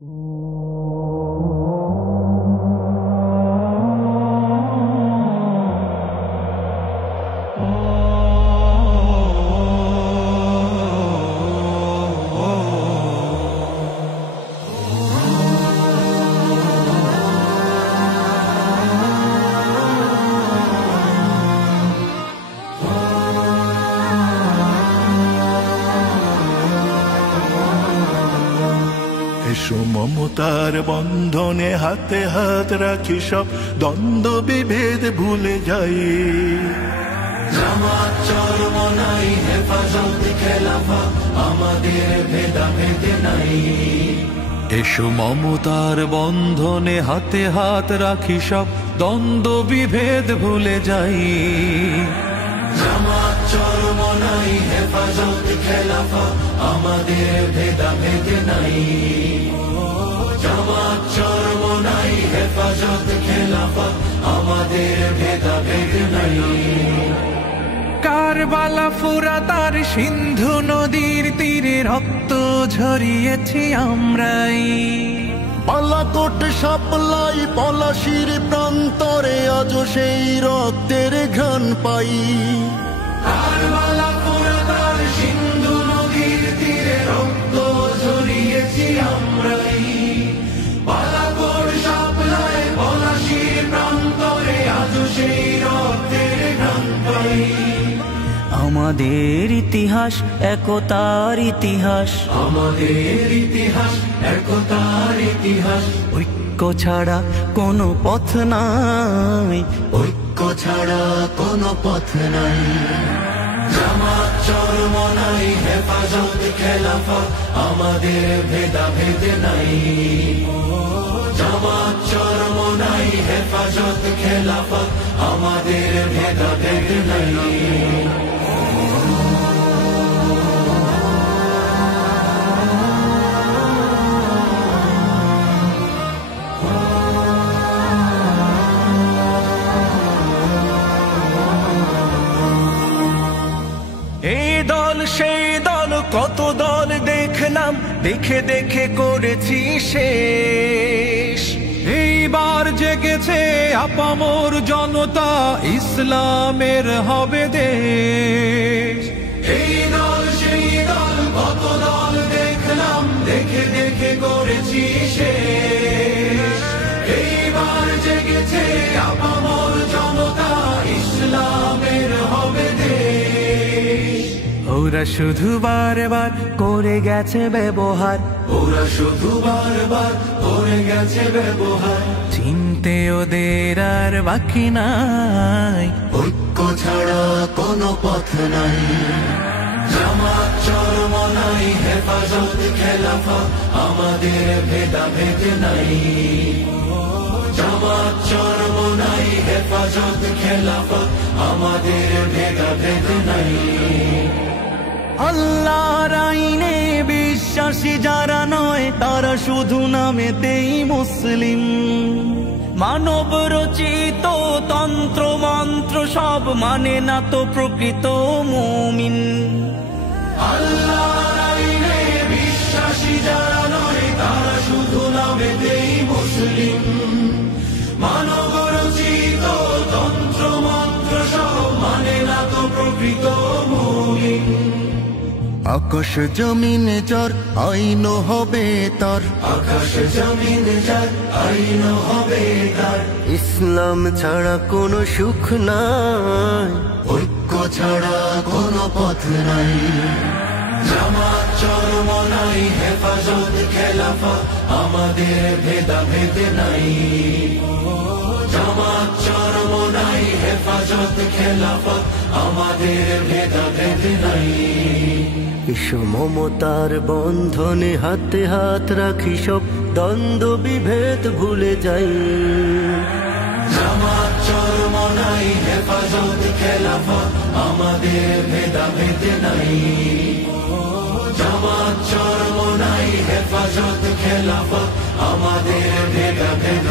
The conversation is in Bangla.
এসো মমতার বন্ধনে হাতে হাত রাখি, সব দ্বন্দ্ব বিভেদ ভুলে যাই। জামাত চরমনাই হেফাজত খেলাফা, আমাদের ভেদাভেদ নাই। এসো মমতার বন্ধনে হাতে হাত রাখি, সব দ্বন্দ্ব বিভেদ ভুলে যাই। জামাত চরমনাই হেফাজত খেলাফা, আমাদের ভেদাভেদ নাই। জামাত চরমনাই হেফাজত খেলাফা, আমাদের ভেদাভেদ নাই। কারবালা ফুরাত আর সিন্ধু নদীর তীরে রক্ত ঝরিয়েছি আমরাই। বালাকোট সাপলাই পলাশির প্রান্তরে আজ সেই রক্তের ঘ্রাণ পাই। কারবালা ফুরাত আর সিন্ধু নদীর তীরে রক্ত ঝরিয়েছি আমরাই। বালাকোট সাপলাই পলাশির প্রান্তরে আজ সেই রক্তের ঘ্রাণ পাই। আমাদের ইতিহাস একতার ইতিহাস, আমাদের ইতিহাস একতার ইতিহাস। ঐক্য ছাড়া কোনো পথ নাই, ঐক্য ছাড়া কোনো পথ নাই। জামাত চরমনাই হেফাজত খেলাফা, আমাদের ভেদাভেদ নাই। জামাত চরমনাই হেফাজত খেলাফা, আমাদের ভেদাভেদ নাই। এই দল সেই দল কত দল দেখলাম, দেখে দেখে করেছি শেষ। এইবার জেগেছে আপামর জনতা, ইসলামের হবে দেশ। এই দল সেই দল কত দল দেখলাম, দেখে দেখে করেছি শেষ। এইবার জেগেছে আপামর জনতা, ইসলামের হবে দেশ। ওরা শুধু বারবার করে গেছে ব্যবহার, ওরা শুধু বারবার করে গেছে ব্যবহার। চিনতে ওদের আর বাকি নাই, ঐক্য ছাড়া কোনো পথ নাই। জামাত চরমনাই হেফাজত খেলাফা, আমাদের ভেদাভেদ নাই। জামাত চরমনাই হেফাজত খেলাফা, আমাদের ভেদাভেদ নাই। আল্লাহর আইনে বিশ্বাসী যারা নয়, তারা শুধু নামেতেই মুসলিম। মানব রচিত তন্ত্র মন্ত্র সব মানে না তো প্রকৃত মুমিন। আল্লাহর আইনে বিশ্বাসী যারা নয়, তারা শুধু নামেতেই মুসলিম। মানব রচিত তন্ত্র মন্ত্র সব মানে না তো প্রকৃত মুমিন। আকাশ জমিন যার আইন হবে তার, আকাশ জমিন যার আইন হবে তার। ইসলাম ছাড়া কোনো সুখ নাই, ঐক্য ছাড়া কোনো পথ নাই। জামাত চরমনাই হেফাজত খেলাফা, আমাদের ভেদাভেদ নাই। জামাত চরমনাই হেফাজত খেলাফা, আমাদের ভেদাভেদ নাই। এসো মমতার বন্ধনে হাতে হাত রাখি, সব দ্বন্দ্ব বিভেদ ভুলে যাই। জামাত চরমনাই হেফাজত খেলাফা, আমাদের ভেদাভেদ নাই। জামাত চরমনাই হেফাজত খেলাফা, আমাদের ভেদাভেদ